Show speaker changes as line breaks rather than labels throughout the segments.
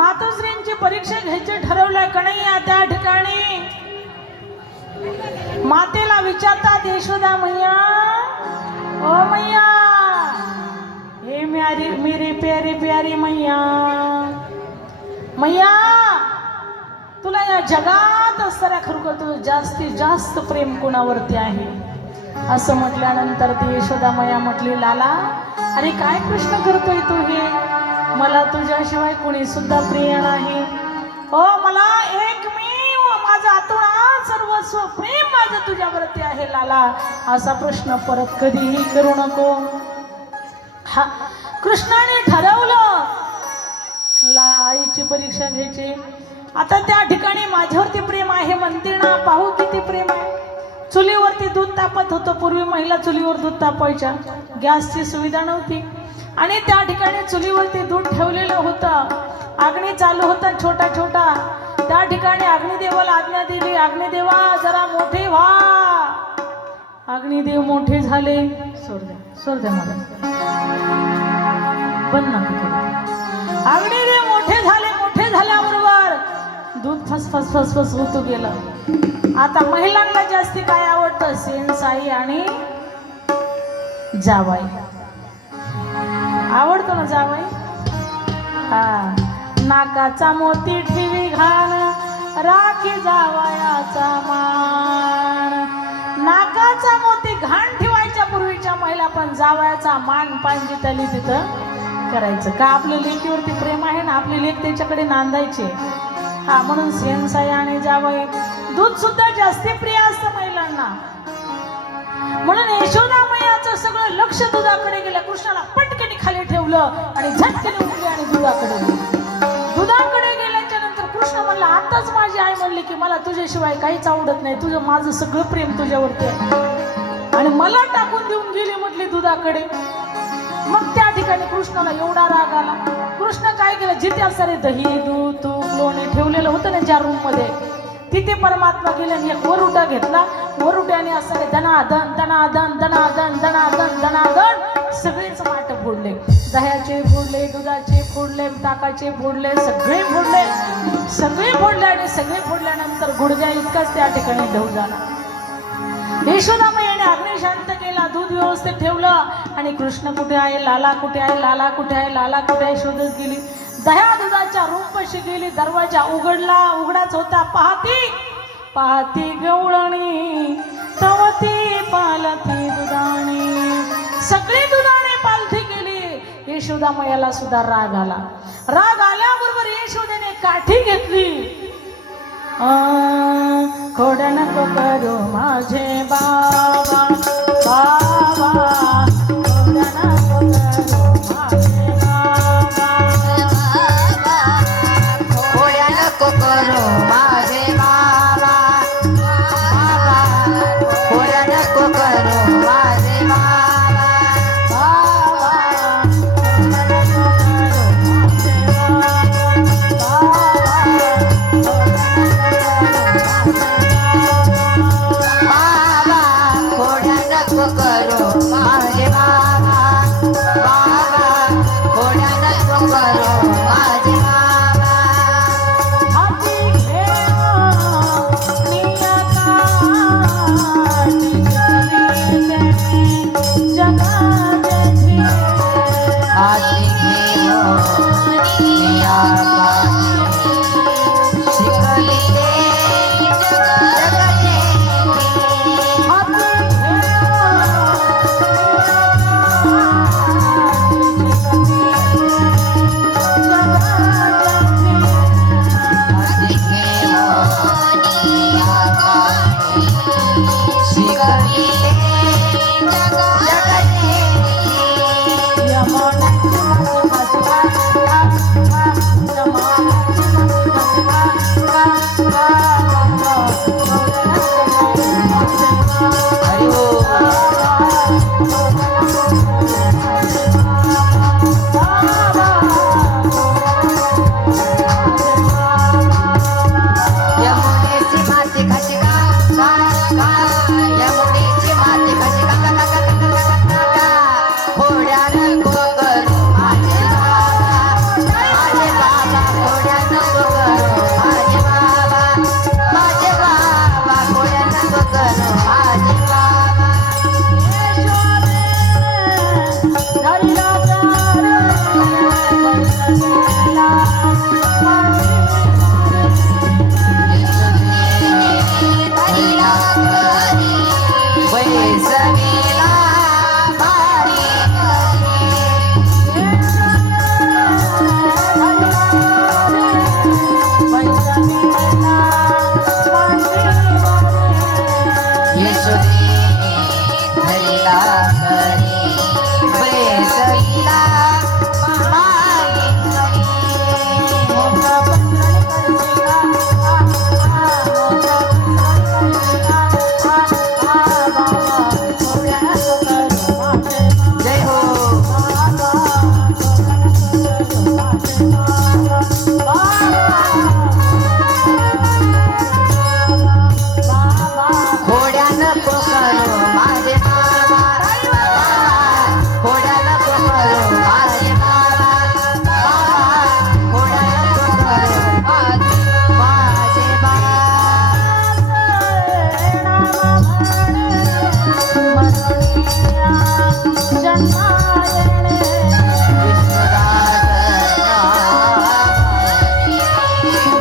मातोश्रींची परीक्षा घ्यायची ठरवलं कणैया त्या ठिकाणी मातेला विचारतात यशोदा मैया ओ मैया हे म्यारी मिरी प्यारी प्यारी मैया मैया तुला या जगात असणाऱ्या खरोखर तू जास्तीत जास्त प्रेम कुणावरती आहे असं म्हटल्यानंतर ती यशोदा मैया म्हटली लाला अरे काय प्रश्न करतोय तू हे मला तुझ्याशिवाय कोणी सुद्धा प्रिय नाही हो मला एक मी माझं आतुणा सर्वस्व प्रेम माझं तुझ्यावरती आहे लाला असा प्रश्न परत कधीही करू नको हा कृष्णाने ठरवलं ला आईची परीक्षा घ्यायची आता त्या ठिकाणी माझ्यावरती प्रेम आहे म्हणते ना पाहू किती प्रेम आहे चुलीवरती दूध तापत होतं पूर्वी महिला चुलीवर दूध तापवायच्या गॅसची सुविधा नव्हती आणि त्या ठिकाणी चुलीवरती दूध ठेवलेलं होतं अग्नी चालू होता छोटा छोटा त्या ठिकाणी अग्निदेवाला आज्ञा दिली अग्निदेवा जरा मोठे व्हा अग्निदेव मोठे झाले अग्निदेव मोठे झाले मोठे झाल्याबरोबर दूध फस फस फस फस गेलं आता महिलांना जास्ती काय आवडतं साई आणि जावाई आवडतो ना जावई हा नाकाचा मोती ठेवी घाण राखी जावयाचा मान नाकाचा मोती घाण ठेवायच्या पूर्वीच्या महिला पण जावयाचा मान पाहिजे तली तिथं करायचं का आपल्या लेखीवरती प्रेम आहे ना आपली लेख त्याच्याकडे नांदायचे हा म्हणून सेनसाई आणि जावई दूध सुद्धा जास्ती प्रिय असतं महिलांना म्हणून यशोदा मैयाचं सगळं लक्ष दुधाकडे गेलं कृष्णाला पटकन खाली ठेवलं आणि झटकन उठली आणि दुधाकडे दुधाकडे गेल्याच्या नंतर कृष्ण म्हणला आताच माझी आई म्हणली की मला तुझ्याशिवाय काहीच आवडत नाही तुझं माझं सगळं प्रेम तुझ्यावरती आहे आणि मला टाकून देऊन गेली म्हटली दुधाकडे मग त्या ठिकाणी कृष्णाला एवढा राग आला कृष्ण काय केलं जिथे असे दही दूध तूप लोणी ठेवलेलं होतं ना ज्या रूममध्ये तिथे परमात्मा गेले आणि एक वरुटा घेतला वरुट्याने असणारे धनादन धनादन धनादन धनादन धनादन सगळेच फोडले दह्याचे फोडले दुधाचे फोडले ताकाचे फोडले सगळे फोडले सगळे फोडले आणि सगळे फोडल्यानंतर गुडघ्या इतकाच त्या ठिकाणी ठेवू झाला यशोदामय अग्नी शांत केला दूध व्यवस्थित ठेवलं आणि कृष्ण कुठे आहे लाला कुठे आहे लाला कुठे आहे लाला कुठे आहे शोधत गेली दह्या दुधाच्या रूपशी गेली दरवाजा उघडला उघडाच होता पाहती पाहती गवळणी तवती पालत मयाला सुद्धा राग आला राग आल्याबरोबर यशोदेने काठी घेतली
खोड नको करू माझे बाबा बाबा Coco, Bye.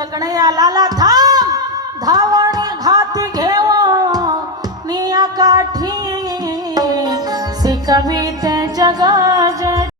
सांगितलं कन्हैया लाला थांब धावणी घाती घेव निया काठी सिकविते जगाज